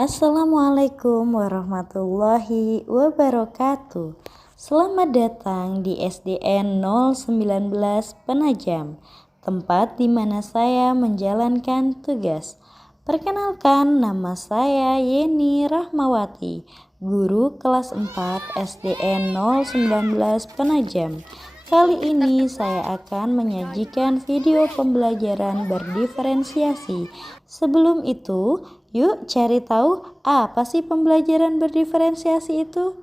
Assalamualaikum warahmatullahi wabarakatuh. Selamat datang di SDN 019 Penajam, tempat di mana saya menjalankan tugas. Perkenalkan, nama saya Yeni Rahmawati, guru kelas 4 SDN 019 Penajam. Kali ini saya akan menyajikan video pembelajaran berdiferensiasi. Sebelum itu, yuk cari tahu apa sih pembelajaran berdiferensiasi itu?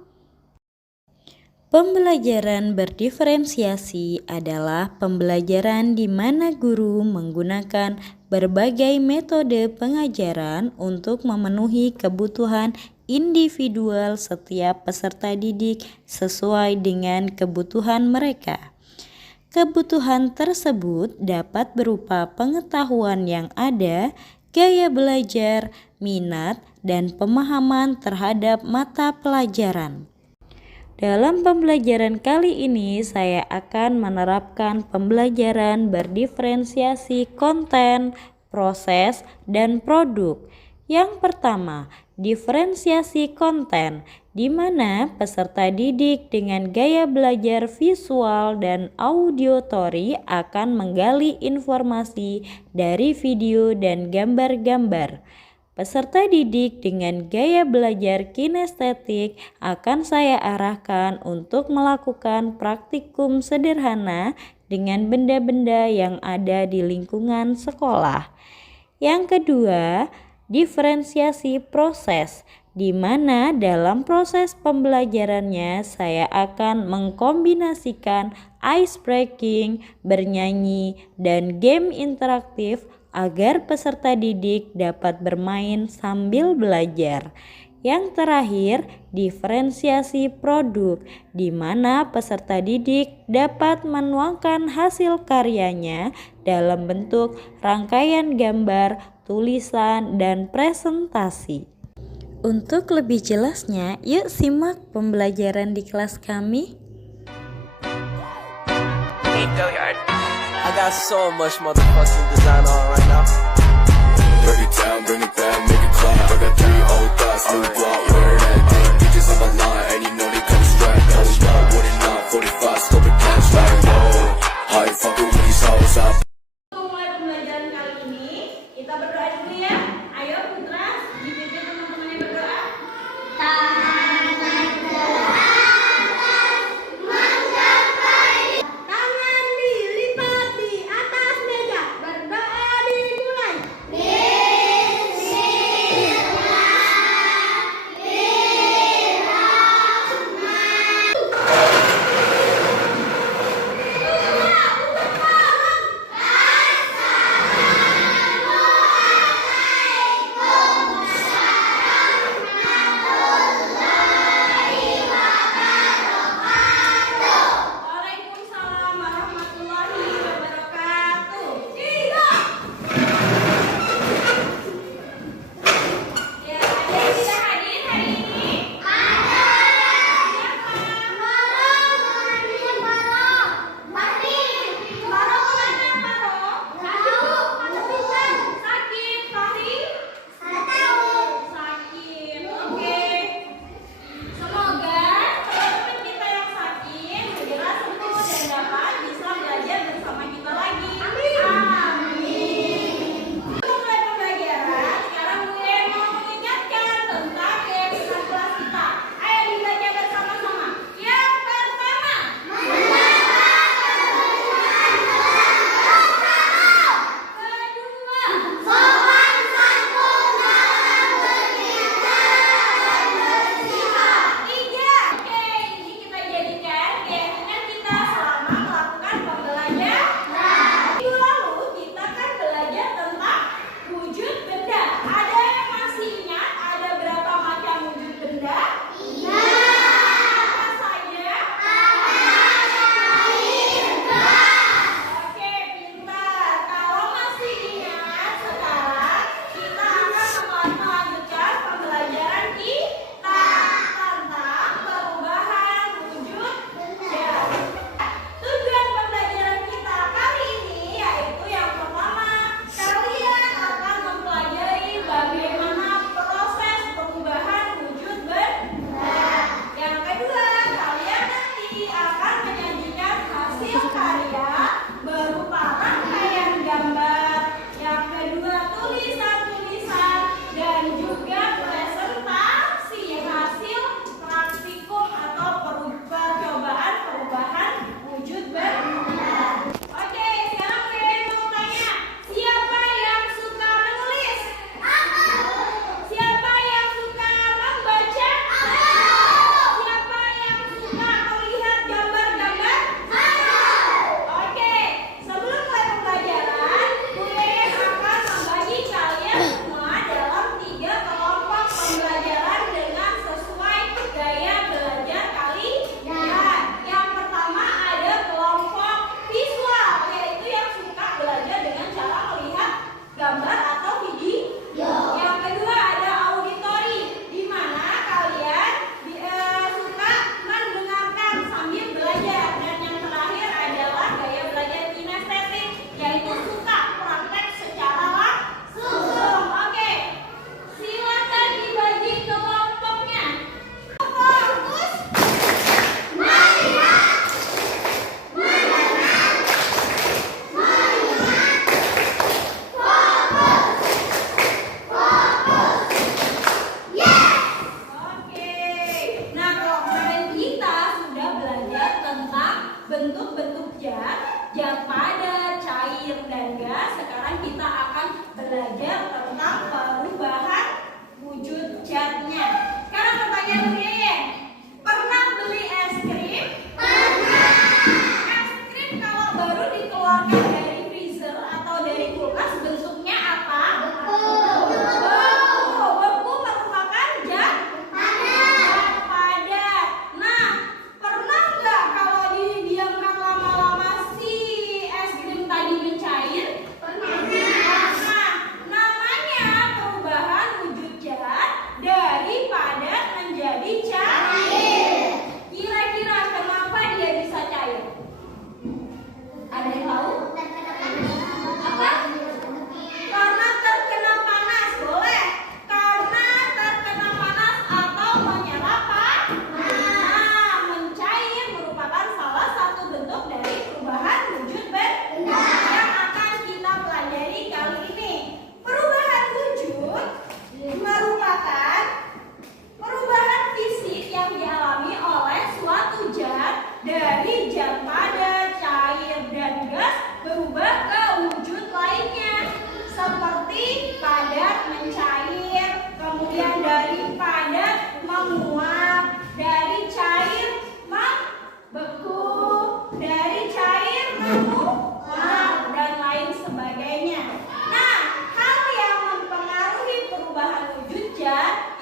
Pembelajaran berdiferensiasi adalah pembelajaran di mana guru menggunakan berbagai metode pengajaran untuk memenuhi kebutuhan individual setiap peserta didik sesuai dengan kebutuhan mereka. Kebutuhan tersebut dapat berupa pengetahuan yang ada, gaya belajar, minat, dan pemahaman terhadap mata pelajaran. Dalam pembelajaran kali ini, saya akan menerapkan pembelajaran berdiferensiasi konten, proses, dan produk. Yang pertama, diferensiasi konten, di mana peserta didik dengan gaya belajar visual dan auditory akan menggali informasi dari video dan gambar-gambar. Peserta didik dengan gaya belajar kinestetik akan saya arahkan untuk melakukan praktikum sederhana dengan benda-benda yang ada di lingkungan sekolah. Yang kedua, diferensiasi proses, di mana dalam proses pembelajarannya saya akan mengkombinasikan ice breaking, bernyanyi, dan game interaktif agar peserta didik dapat bermain sambil belajar. Yang terakhir, diferensiasi produk, di mana peserta didik dapat menuangkan hasil karyanya dalam bentuk rangkaian gambar, tulisan, dan presentasi. Untuk lebih jelasnya, yuk simak pembelajaran di kelas kami. I got so much motherfucking design on right now. Break it down, bring it back, make it clap. I got 3 old thoughts, new block, where that thing. Bitches on my line, and you know they come strapped. Hold up, what it not, 45, scope it cash like, whoa. How you fucking with these hoes up? Untuk mulai pembelajaran kali ini, kita berdoa dulu ya. Ayo Putra, dipimpin teman-temannya berdoa. Tangan dilipat di atas meja. Berdoa dimulai. Bismillah.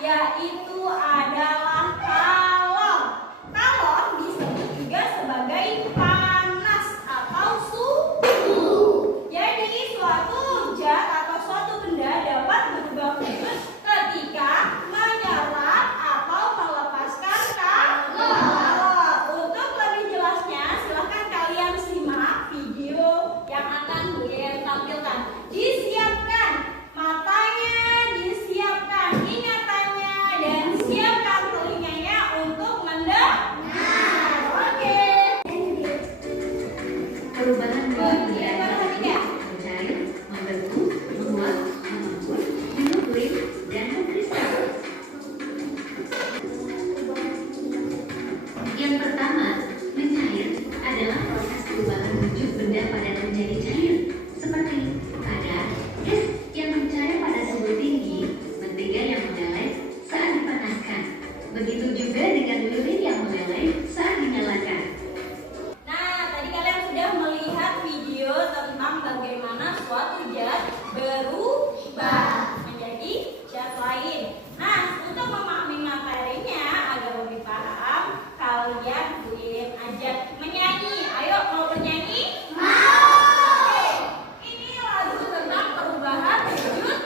yaitu adalah kalor. Kalor disebut juga sebagai panas atau suhu. Jadi suatu zat atau suatu benda dapat berubah khusus ketika menyerap atau melepaskan kalor. Untuk lebih jelasnya silahkan kalian simak video yang akan Beliau tampilkan. Disiapkan matanya, disiapkan ingatannya, dan siapkan telinganya untuk mendengar. Oke. Perubahan media mencari, membentuk, menguap, membentuk, menuklir, dan mengkristal. Yang pertama, mencair adalah proses perubahan wujud benda pada menjadi cair, seperti pada gas yang mencair pada suhu tinggi, mentega yang meleleh saat dipanaskan. Begitu juga dengan lilin yang meleleh saat dinyalakan. Nah, tadi kalian sudah melihat video tentang bagaimana suatu zat berubah menjadi zat lain. Nah, untuk memahami materinya agar lebih paham, kalian boleh ajak menyanyi. Ayo, mau bernyanyi? Mau. Ini lagu tentang perubahan wujud.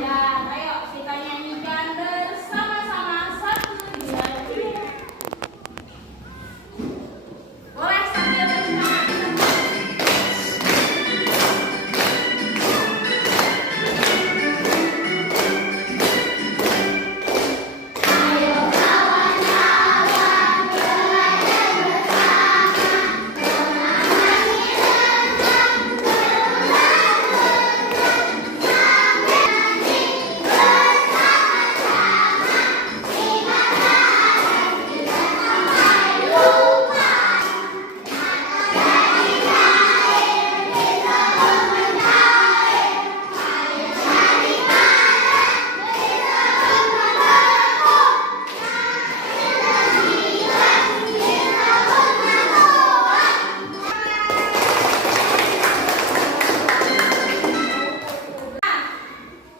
Dan ayo kita nyanyikan bersama-sama. 1, 2, 3. Boleh sambil bersemangat.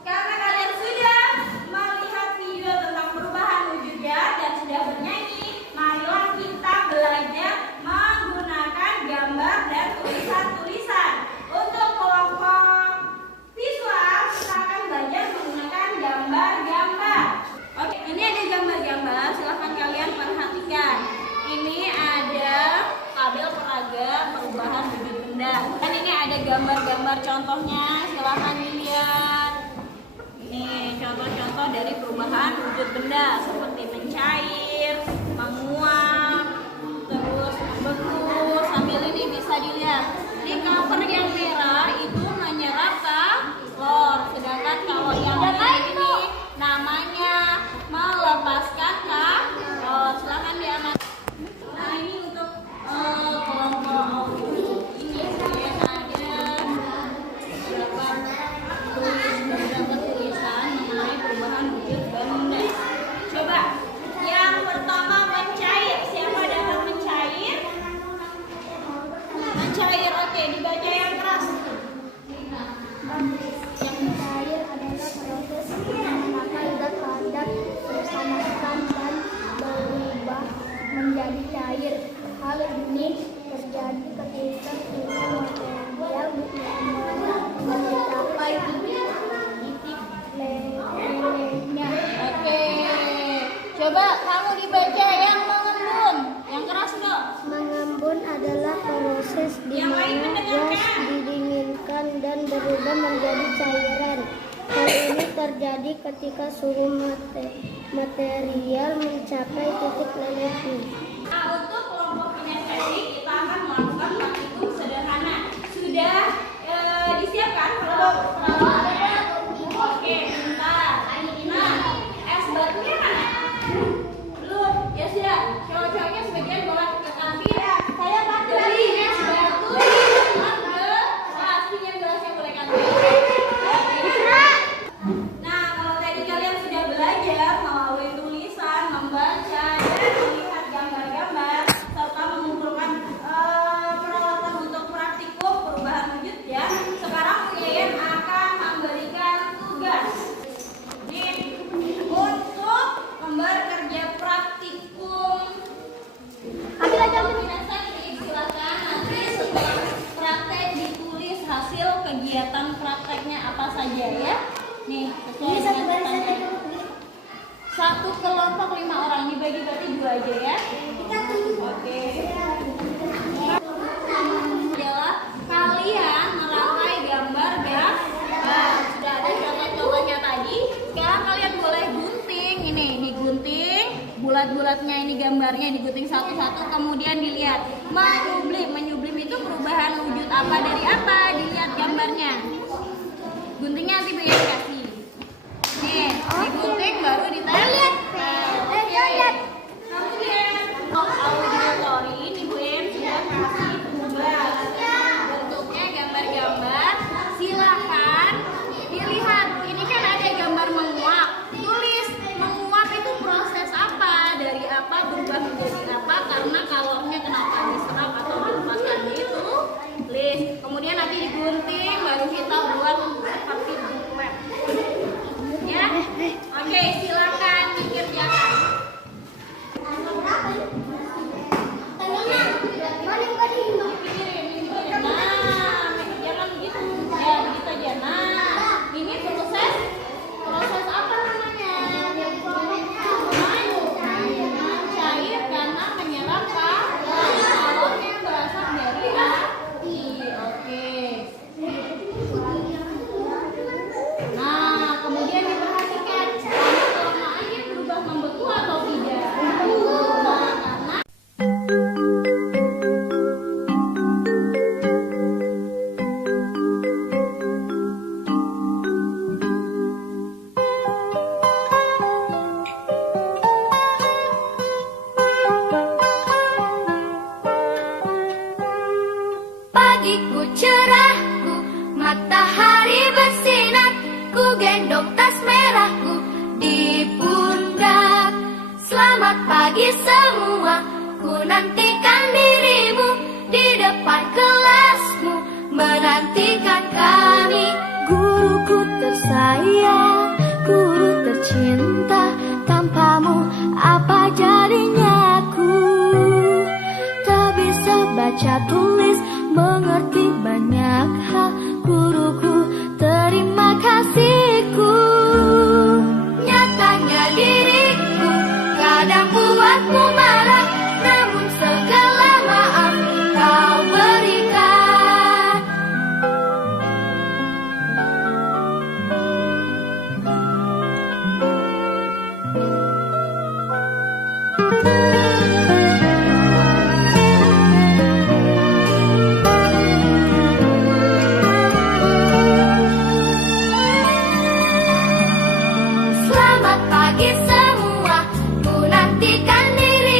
Karena kalian sudah melihat video tentang perubahan wujud zat dan sudah bernyanyi, marilah kita belajar menggunakan gambar dan tulisan-tulisan. Untuk kelompok visual, kita akan belajar menggunakan gambar-gambar. Oke, ini ada gambar-gambar, silahkan kalian perhatikan. Ini ada tabel peraga perubahan wujud benda. Dan ini ada gambar-gambar contohnya, silahkan dilihat. Ini contoh-contoh dari perubahan wujud benda seperti mencair, menguap, terus membeku. Sambil ini bisa dilihat di cover yang merah itu menyerap kalor, sedangkan kalau yang ini namanya melepaskan kalor. Silahkan diaman. Nah, ini untuk kelompok ini kemudian ada beberapa tulisan mengenai perubahan wujud benda. Coba yang pertama mencair. Siapa dapat mencair? Mencair, oke, dibaca yang keras. Yang mencair adalah proses di mana zat padat bersamakan dan berubah menjadi cair. Hal ini terjadi ketika suhu material mencapai titik lelehnya. Oke. Coba kamu dibaca yang mengembun. Yang keras dong. Mengembun adalah proses di Yang lain mana mendengarkan. gas didinginkan dan berubah menjadi cairan. Hal ini terjadi ketika suhu material mencapai titik lelehnya. Nah, untuk kelompok kinestetik kita akan melakukan praktikum sederhana. Sudah disiapkan peralatan? Oke, bentar. Nah, es batunya mana? Belum. Ya sudah, cowok-cowoknya sebagian boleh ke kantin. Saya beli es batu ke kelas. Pinjam gelasnya boleh kantin. Nah, kalau tadi kalian sudah belajar melalui tulisan, membaca, dan melihat gambar-gambar, serta mengumpulkan peralatan untuk praktikum perubahan wujud ya. Sekarang Yayan akan Nih, sesuai dengan pesannya. Satu kelompok 5 orang dibagi berarti 2 aja ya. Oke. Adalah kalian merangkai gambar gambar. Sudah ada contoh-contohnya tadi. Sekarang kalian boleh gunting. Ini digunting. Bulat-bulatnya ini gambarnya digunting satu-satu. Kemudian dilihat. Menyublim itu perubahan wujud apa dari apa? Dilihat gambarnya. Guntingnya nanti Bu Yen kasih. Nih, digunting baru ditempel. Lihat. Kemudian auditori ini Bu Yen sudah kasih ubah bentuknya gambar-gambar. Silakan dilihat. Ini kan ada gambar menguap. Tulis menguap itu proses apa? Dari apa berubah menjadi apa? Karena kalornya kenapa diserap atau dilepaskan itu. Tulis. Kemudian nanti digunting baru kita buat seperti bulet. Ya. Oke, silakan dikerjakan. Nah, jangan begitu. Ya, begitu aja. Nah, ini proses apa namanya? Mencair karena menyerap kalor yang berasal dari api. Oke. Nah, kemudian diperhatikan lama-lamaannya berubah membeku atau tidak. Nah, karena Pagiku cerahku, matahari bersinar, ku gendong tas merahku di pundak. Selamat pagi semua, ku nantikan dirimu di depan kelasmu, menantikan kami. Guruku tersayang, guru tercinta, tanpamu apa jadinya aku? Tak bisa baca tulis, mengerti banyak hal. Guruku, terima kasihku. Nyatanya diriku kadang buatmu marah, namun segala maaf kau berikan. Selamat pagi semua, ku nantikan diri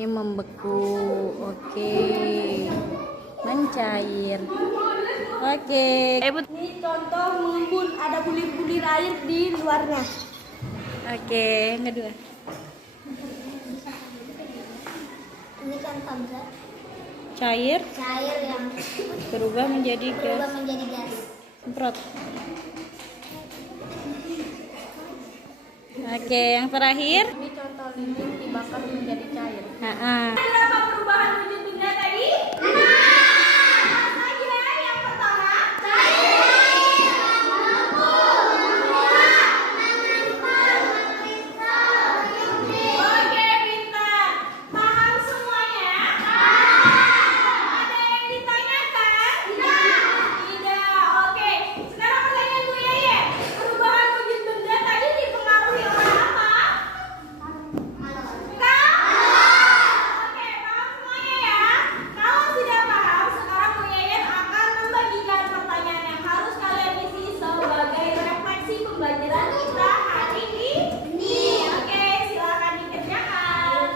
Ini membeku. Oke. Mencair. Oke. Ini contoh mengembun, ada bulir-bulir air di luarnya. Oke, yang kedua. Ini kan tablet Cair cair yang berubah menjadi berubah gas. menjadi gas. Semprot. Oke, yang terakhir. Ini contoh lilin dibakar menjadi cair. Berapa perubahan wujud benda tadi? Apa saja? Yang pertama, oke, pintar. Paham semuanya? Ada yang ditanyakan? Tidak. Oke. Sekarang pertanyaan Bu Yeye. Perubahan wujud benda tadi dipengaruhi oleh apa? Enggak? Oke, paham semuanya ya? Kalau sudah paham, sekarang Bu Yayan akan membagikan pertanyaan yang harus kalian isi sebagai refleksi pembelajaran kita hari ini. Oke, silakan dikerjakan.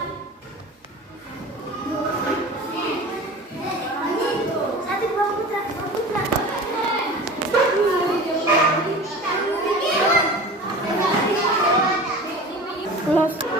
Satu dua putra, dua putra. Close.